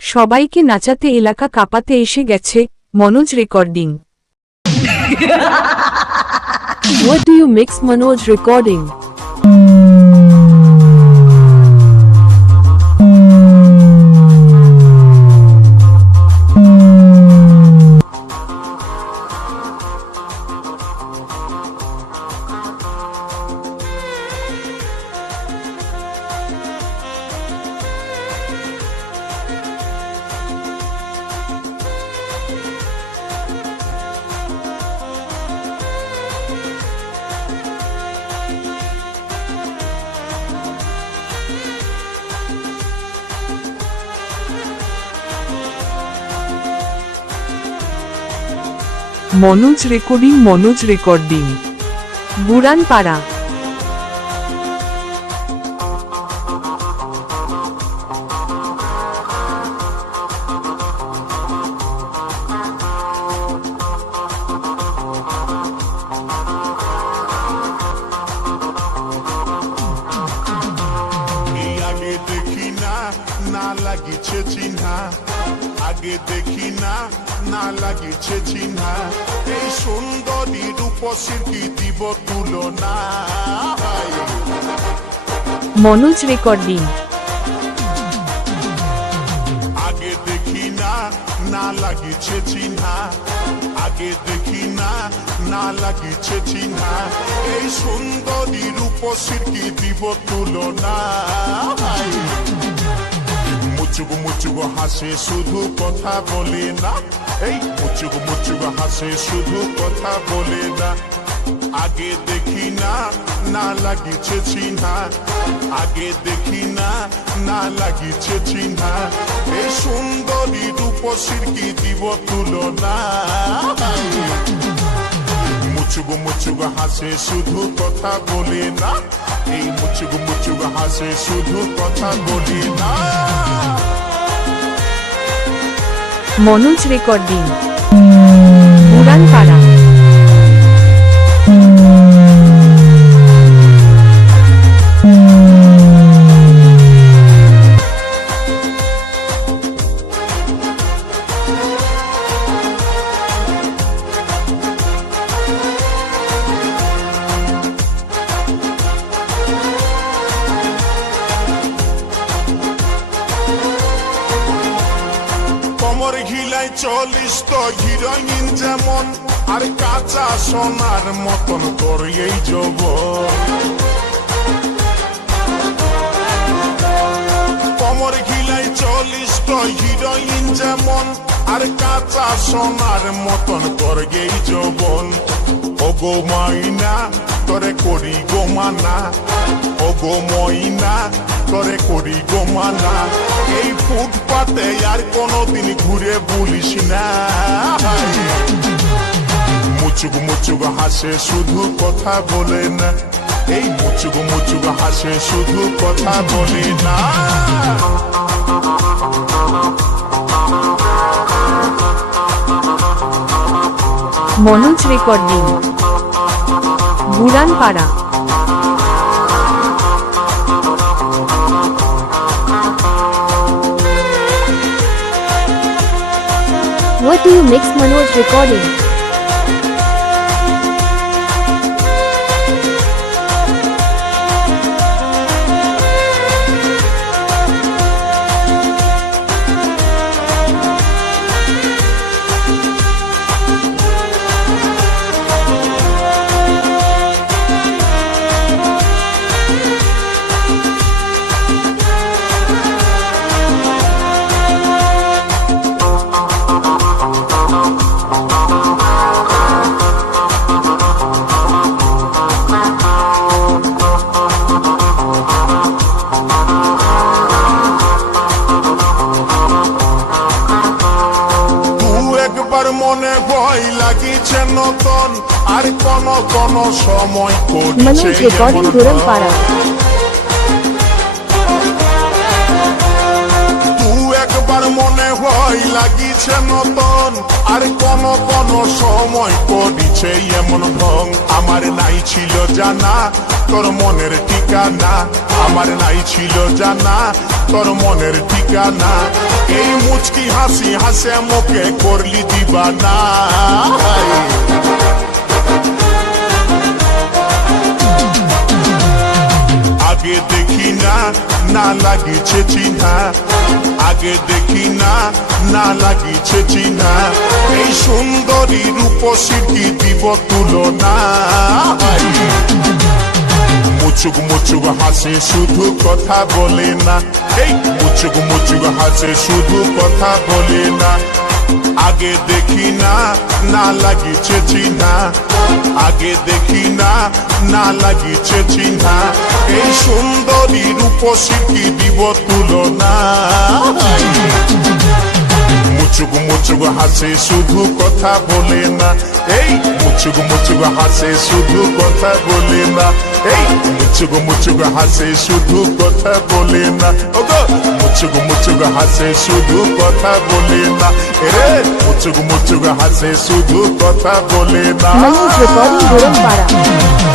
সবাইকে নাচাতে এলাকা কাঁপাতে এসে গেছে Manoj recording. What do you mix Manoj recording? Manoj recording Buranpara. আগে দেখি না লাগিছে চিহ্না, আগে দেখি না লাগিছে চিহ্না, এই সুন্দরী রূপসীর কি দিব তুলনা। মনোজ রেকর্ডিং। আগে দেখি না লাগিছে চিহ্না, আগে দেখি না লাগিছে চিহ্না, এই সুন্দরী রূপসীর কি দিব তুলনা। মুচুগো হাসে শুধু কথা বলে না, এই মুচুগো হাসে শুধু কথা বলে না। আগে দেখি না লাগিছে চিহ্না, আগে দেখি না লাগিছে চিহ্না, এই সুন্দরী রূপসীর কি দিব তুলনা। মুচুগো হাসে শুধু কথা বলে না, এই মুচুগো হাসে শুধু কথা বলে না। মনোজ রেকর্ডিং বুরানপাড়া। কমর ঘিলাই 40 তো হিরোইন যেমন, আর কাঁচা সোনার মতন তোর এই যৌবন। কমর ঘিলাই 40 তো হিরোইন যেমন, আর কাঁচা সোনার মতন তোর এই যৌবন। ও গো মাইনা তোরে করি গো মানা, ও গো মইনা তোরে করি গো মানা, এই ফুটপাতে আর কোনদিন ঘুরে বলিস না। মুচুগো হাসে শুধু কথা বলে না, এই মুচুগো হাসে শুধু কথা বলে না। Manoj recording Buranpara. What do you mix Manoj recording? মনে ভয় লাগিছে নতুন, আর কোন সময় করছে Manoj recording বুরানপাড়া। একবার মনে ভয় লাগিছে নতন আর কোন কোন সময় করিছে এমন ঢং আমার নাই ছিল জানা তোর মনের ঠিকানা আমার নাই ছিল জানা তোর মনের ঠিকানা এই মুচকি হাসি হাসে মুখে করলি দিবানা আগে দেখি না না লাগিছে চিহ্না আগে দেখি না না লাগিছে চিহ্না এই সুন্দরী রূপসী দিব তুলনা মুচুক মুচুক হাসে শুধু কথা বলে না এই মুচুক মুচুক হাসে শুধু কথা বলে না আগে দেখি না না লাগিছে চিহ্না আগে দেখি না না লাগিছে চিহ্না এই সুন্দরী রূপসী দিব তুলনা মুচুক মুচুক হাসে শুধু কথা বলে না এই মুচুক মুচুক হাসে শুধু কথা বলে না এই মুচুক মুচুক হাসে শুধু কথা বলে না ওগো মুচুক মুচুক হাসে শুধু কথা বলে না রে মুচুক মুচুক হাসে শুধু কথা বলে না Manoj recording Gurumpada.